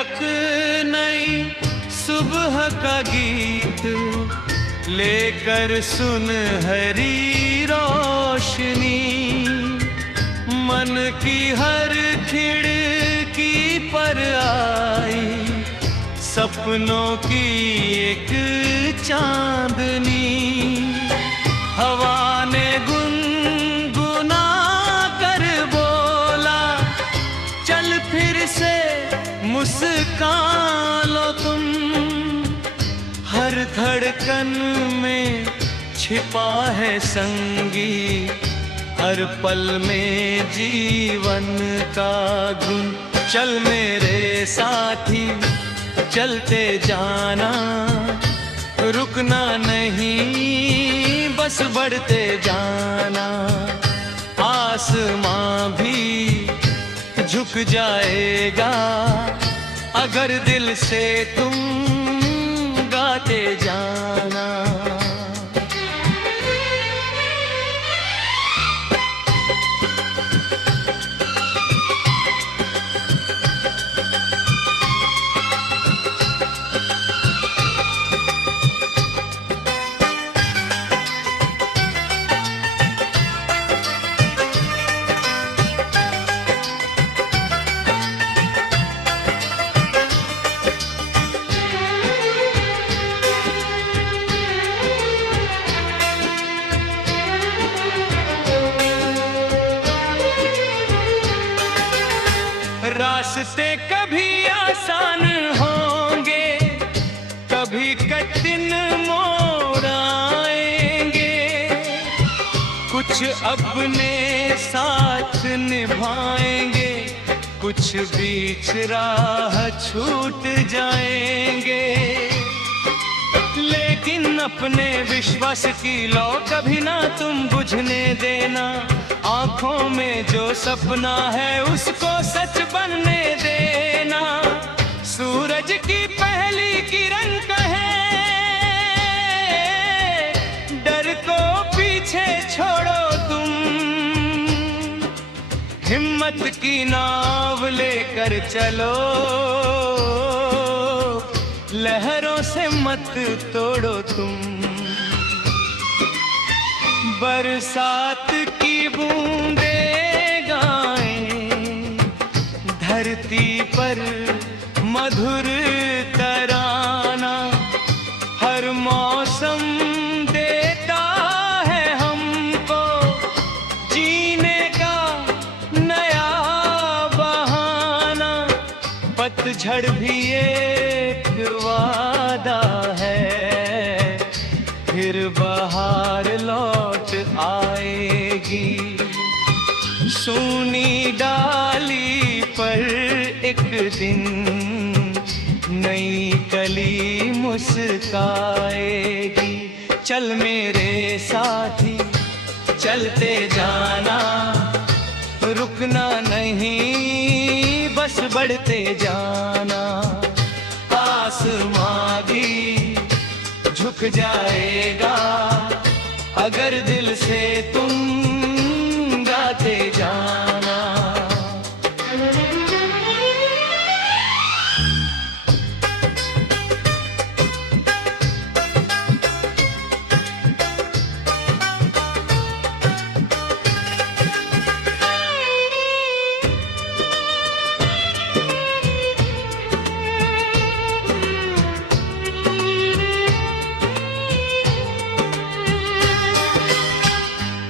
एक नई सुबह का गीत लेकर सुनहरी रोशनी, मन की हर खिड़की पर आई सपनों की एक चांदनी। हवा ने गुनगुना कर बोला, चल फिर से मुस्कान लो तुम। हर धड़कन में छिपा है संगीत, हर पल में जीवन का गुण। चल मेरे साथी चलते जाना, रुकना नहीं बस बढ़ते जाना। आसमां भी झुक जाएगा अगर दिल से तुम गाते जाना। रास्ते कभी आसान होंगे, कभी कठिन मोड़ आएंगे। कुछ अपने साथ निभाएंगे, कुछ बीच राह छूट जाएंगे। लेकिन अपने विश्वास की लौ कभी ना तुम बुझने देना। आंखों में जो सपना है उसको सच बनने देना। सूरज की पहली किरण कहे, डर को पीछे छोड़ो तुम। हिम्मत की नाव लेकर चलो, लहरों से मत तोड़ो तुम। बरसात की बूंदें गाएं धरती पर मधुर तराना। हर मौसम देता है हमको जीने का नया बहाना। पतझड़ भी एक वादा है, फिर बहार लौट आएगी। सूनी डाली पर एक दिन नई कली मुस्काएगी। चल मेरे साथी चलते जाना, रुकना नहीं बस बढ़ते जाना। आसमां भी झुक जाएगा अगर दिल से तुम गाते जाना।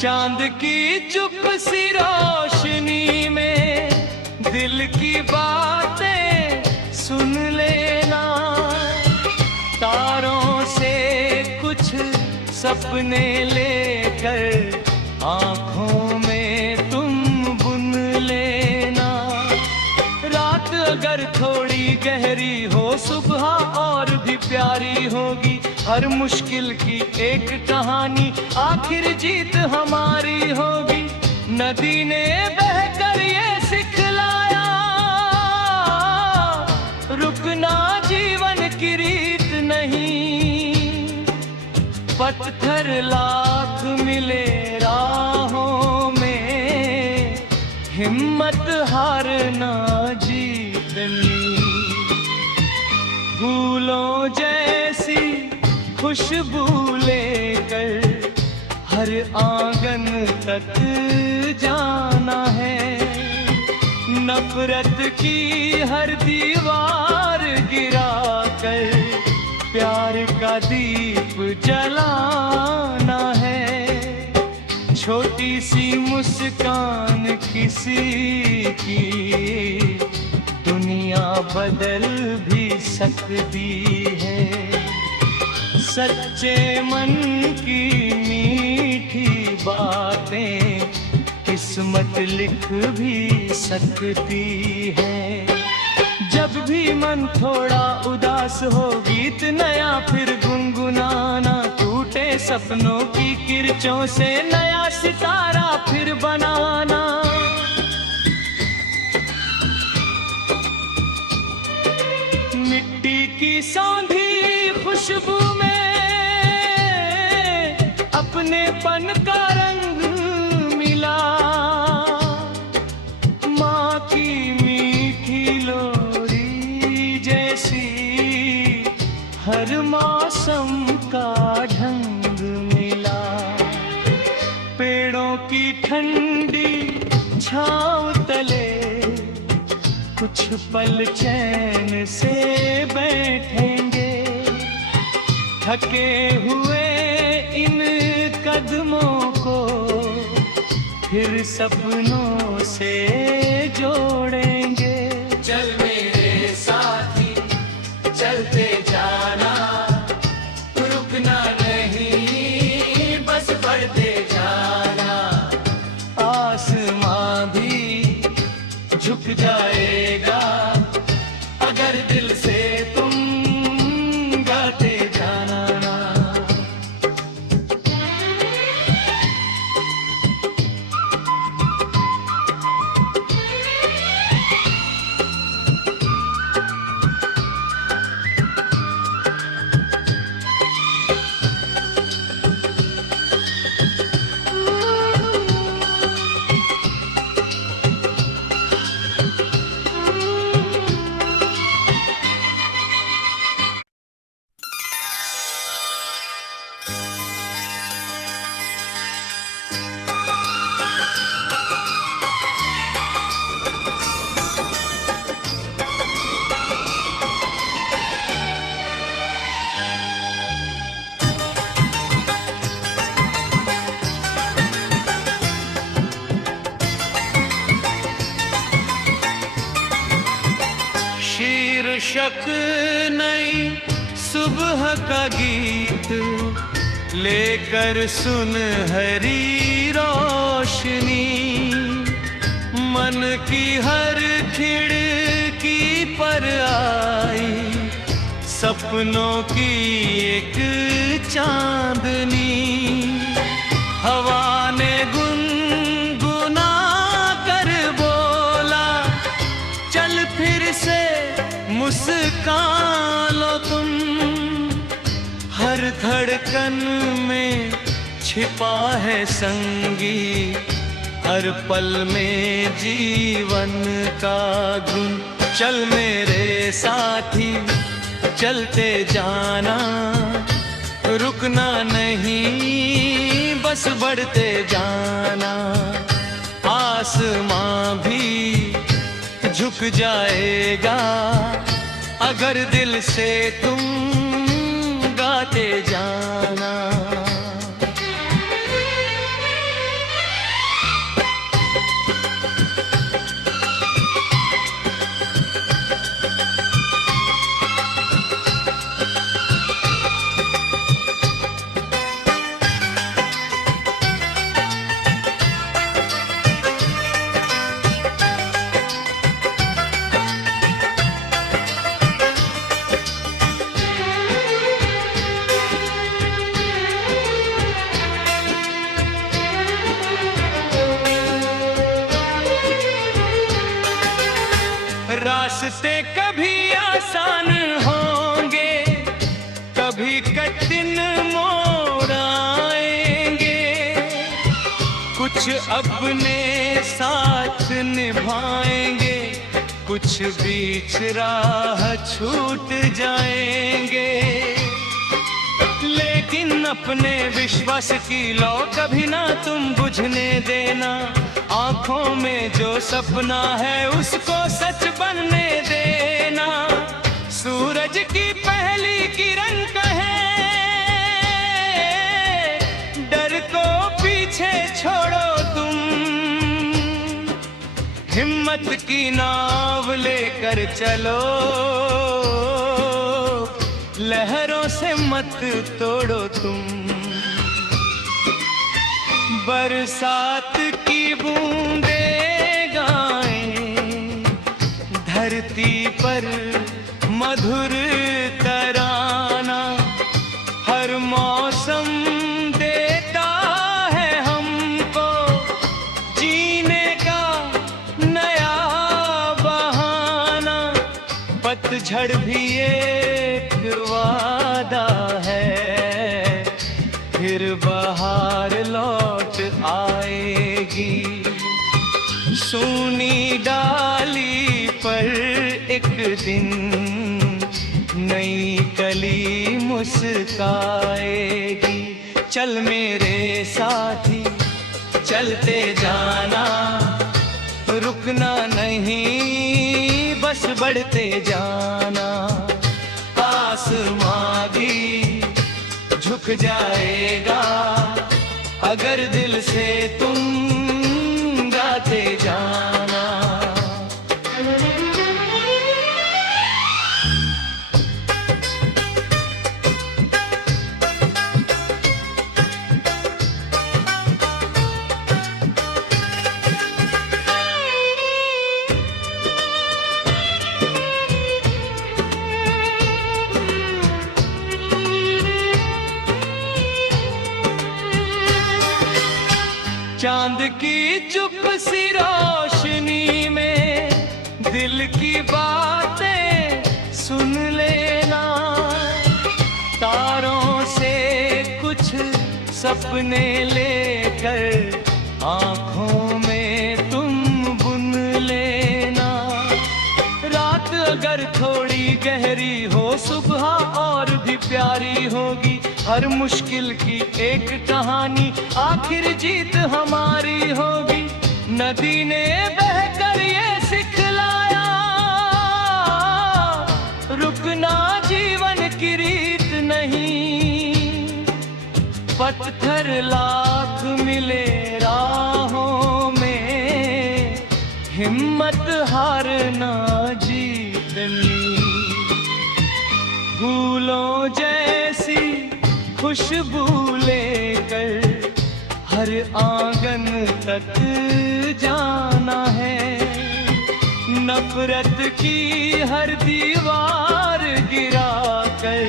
चांद की चुप सी रोशनी में दिल की बातें सुन लेना। तारों से कुछ सपने लेकर आंखों में तुम बुन लेना। रात अगर थोड़ी गहरी हो, सुबह और भी प्यारी होगी। हर मुश्किल की एक कहानी, आखिर जीत हमारी होगी। नदी ने बहकर ये सिखलाया, रुकना जीवन की रीत नहीं। पत्थर लाख मिले राहों में, हिम्मत हारना जीतनी। फूलों जैसी खुशबू लेकर हर आंगन तक जाना है। नफरत की हर दीवार गिराकर प्यार का दीप जलाना है। छोटी सी मुस्कान किसी की दुनिया बदल भी सकती है। सच्चे मन की मीठी बातें किस्मत लिख भी सकती है। जब भी मन थोड़ा उदास हो गीत नया फिर गुनगुनाना। टूटे सपनों की किरचों से नया सितारा फिर बनाना। मिट्टी की सौंधी खुशबू में अपनेपन का रंग मिला। माँ की मीठी लोरी जैसी हर मौसम का ढंग मिला। पेड़ों की ठंडी छाँव तले कुछ पल चैन से बैठेंगे। थके हुए इन कदमों को फिर सपनों से जोड़ेंगे। चल मेरे साथी चलते जाना, रुकना नहीं बस बढ़ते जाना। आसमां भी झुक जाएगा अगर दिल से तुम गाते जाना। शीर्षक नई सुबह का गीत लेकर सुनहरी रोशनी। मन की हर खिड़की पर आई सपनों की एक चांदनी। हवा ने गुनगुना कर बोला चल फिर से मुस्कान लो तुम। हर धड़कन में छिपा है संगीत, हर पल में जीवन का गुण। चल मेरे साथी चलते जाना, रुकना नहीं बस बढ़ते जाना। आसमां भी झुक जाएगा अगर दिल से तुम गाते जाना। रास्ते कभी आसान होंगे, कभी कठिन मोड़ आएंगे। कुछ अपने साथ निभाएंगे, कुछ बीच राह छूट जाएंगे, लेकिन अपने विश्वास की लौ कभी ना तुम बुझने देना। आंखों में जो सपना है उसको सच बनने देना। सूरज की पहली किरण कहे डर को पीछे छोड़ो तुम, हिम्मत की नाव लेकर चलो, लहरों से मत तोड़ो तुम। बरसात की बूंदें गाएं धरती पर मधुर तराना। हर मौसम देता है हमको जीने का नया बहाना। पतझड़ भी एक वादा है, फिर बहार लौट आएगी। सूनी डाली पर एक दिन नई कली मुस्काएगी। चल मेरे साथी चलते जाना, रुकना नहीं बस बढ़ते जाना। आसमां भी झुक जाएगा अगर दिल से तुम गाते जाना। चांद की चुप सी रोशनी में दिल की बातें सुन लेना। तारों से कुछ सपने लेकर आंखों में तुम बुन लेना। रात अगर थोड़ी गहरी हो सुबह और भी प्यारी होगी। हर मुश्किल की एक कहानी आखिर जीत हमारी होगी। नदी ने बहकर ये सिखलाया रुकना जीवन की रीत नहीं। पत्थर लाख मिले राहों में, हिम्मत हारना जीतनी। फूलों जैसी खुशबू लेकर हर आंगन तक जाना है। नफरत की हर दीवार गिराकर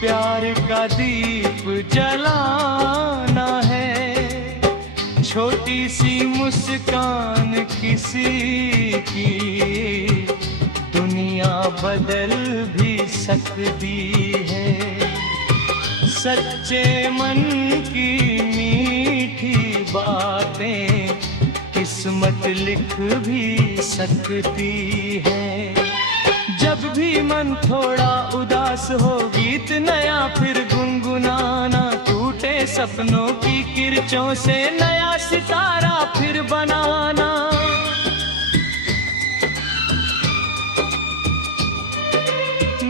प्यार का दीप जलाना है। छोटी सी मुस्कान किसी की दुनिया बदल भी सकती है। सच्चे मन की मीठी बातें किस्मत लिख भी सकती है। जब भी मन थोड़ा उदास हो गीत नया फिर गुनगुनाना। टूटे सपनों की किरचों से नया सितारा फिर बनाना।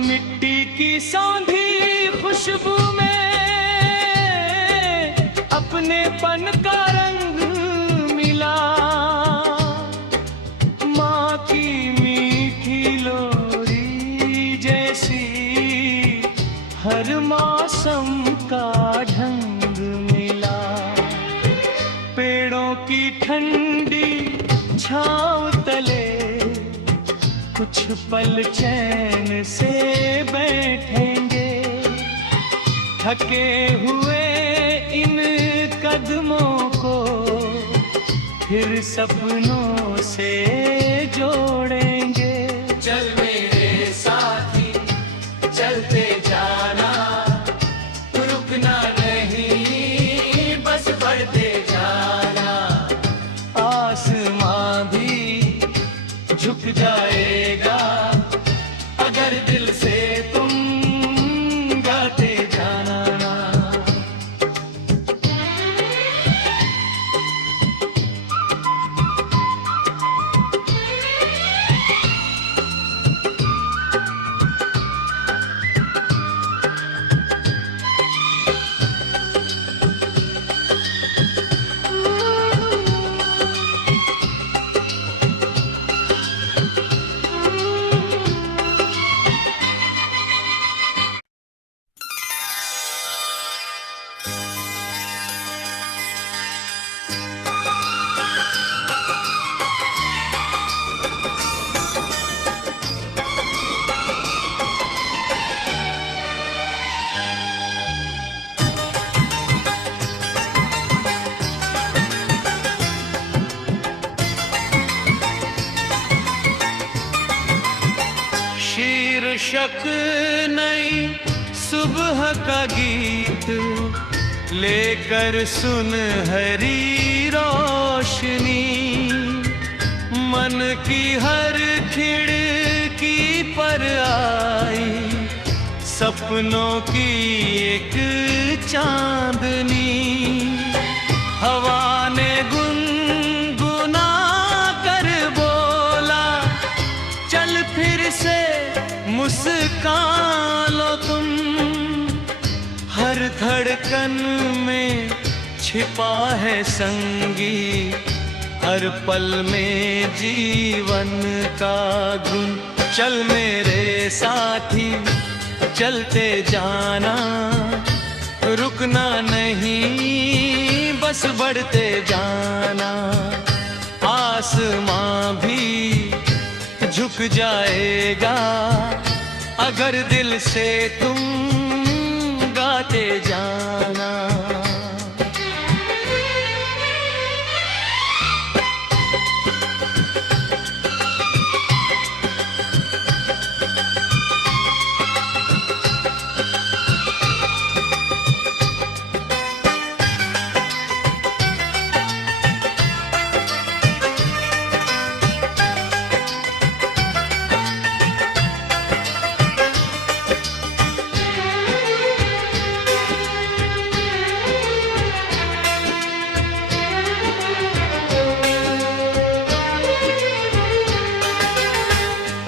मिट्टी की सौंधी खुशबू में अपनेपन का रंग मिला। माँ की मीठी लोरी जैसी हर मौसम का ढंग मिला। पेड़ों की ठंडी छाँव तले कुछ पल चैन से बैठेंगे। थके हुए इन कदमों को फिर सपनों से जोड़ेंगे। चल मेरे साथी चलते जाना, रुकना नहीं बस बढ़ते जाना। आसमां भी झुक जाए एक नई सुबह का गीत लेकर सुनहरी रोशनी, मन की हर खिड़की पर आई सपनों की एक चांदनी। हवा ने गुनगुना कर बोला, चल फिर से मुस्कान लो तुम। हर धड़कन में छिपा है संगीत, हर पल में जीवन का गुण। चल मेरे साथी चलते जाना, रुकना नहीं बस बढ़ते जाना। आसमां भी झुक जाएगा अगर दिल से तुम गाते जाना।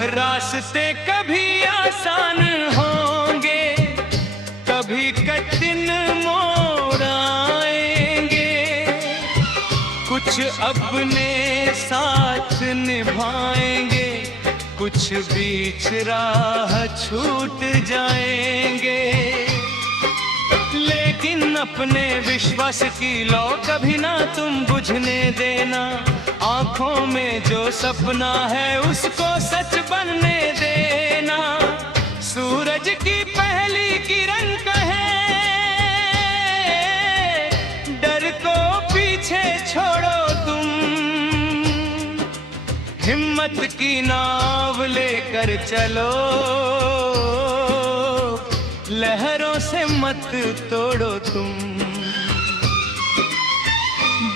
रास्ते कभी आसान होंगे, कभी कठिन मोड़ आएंगे। कुछ अपने साथ निभाएंगे, कुछ बीच राह छूट जाएंगे। लेकिन अपने विश्वास की लौ कभी ना तुम बुझने देना। आंखों में जो सपना है उसको सच बनने देना। सूरज की पहली किरण कहे, डर को पीछे छोड़ो तुम। हिम्मत की नाव लेकर चलो, लहरों से मत तोड़ो तुम।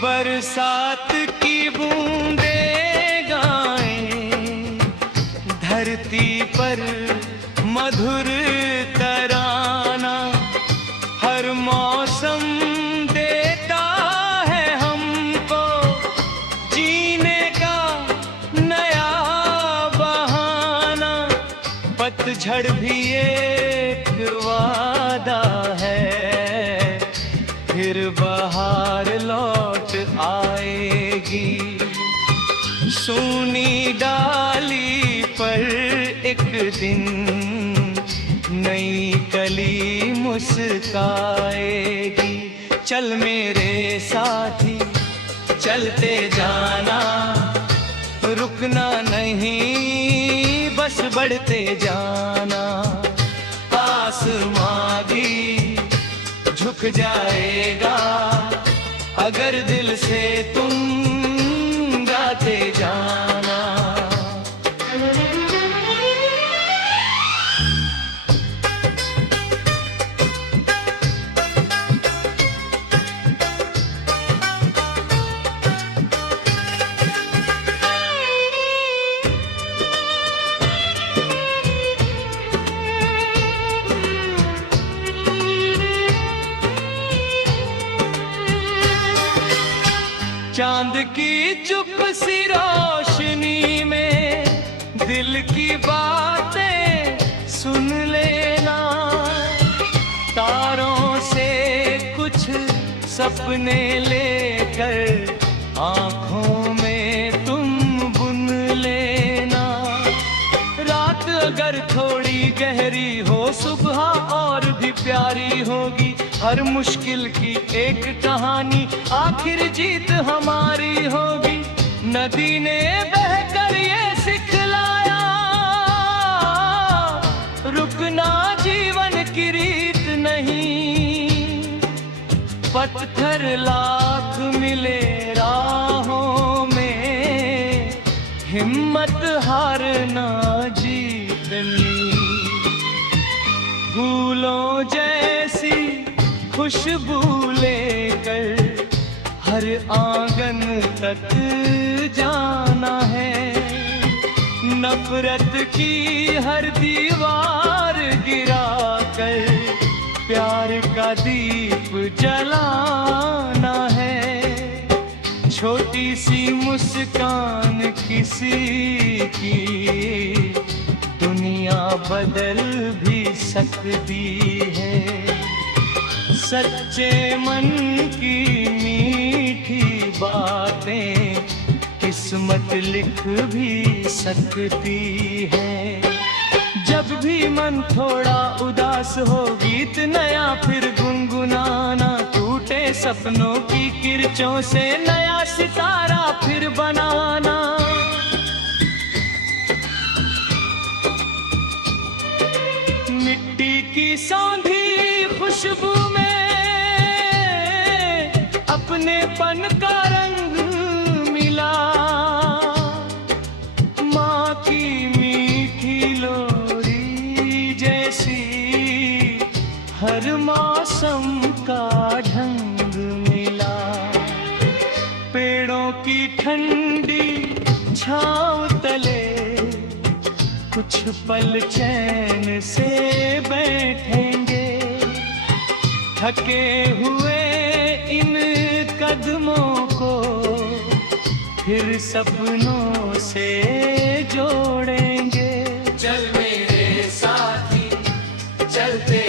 बरसात की बूंदें गाएं धरती पर मधुर तराना। हर मौसम देता है हमको जीने का नया बहाना। पतझड़ भी एक वादा है, फिर बहार लौट आएगी। सूनी डाली पर एक दिन नई कली मुस्काएगी। चल मेरे साथी चलते जाना, रुकना नहीं बस बढ़ते जाना। आसमां भी झुक जाएगा अगर दिल से तुम गाते जाना। चांद की चुप सी रोशनी में दिल की बातें सुन लेना। तारों से कुछ सपने लेकर आंखों में तुम बुन लेना। रात अगर थोड़ी गहरी हो, सुबह और भी प्यारी होगी। हर मुश्किल की एक कहानी, आखिर जीत हमारी होगी। नदी ने बहकर ये सिखलाया, रुकना जीवन की रीत नहीं। पत्थर लाख मिले राहों में, हिम्मत हारना जीतनी। फूलों जैसी खुशबू लेकर हर आंगन तक जाना है। नफरत की हर दीवार गिराकर प्यार का दीप जलाना है। छोटी सी मुस्कान किसी की दुनिया बदल भी सकती है। सच्चे मन की मीठी बातें किस्मत लिख भी सकती है। जब भी मन थोड़ा उदास हो गीत नया फिर गुनगुनाना। टूटे सपनों की किरचों से नया सितारा फिर बनाना। मिट्टी की सौंधी खुशबू में अपनेपन का रंग मिला। माँ की मीठी लोरी जैसी हर मौसम का ढंग मिला। पेड़ों की ठंडी छाँव तले कुछ पल चैन से बैठेंगे। थके हुए इन कदमों को फिर सपनों से जोड़ेंगे। चल मेरे साथी चलते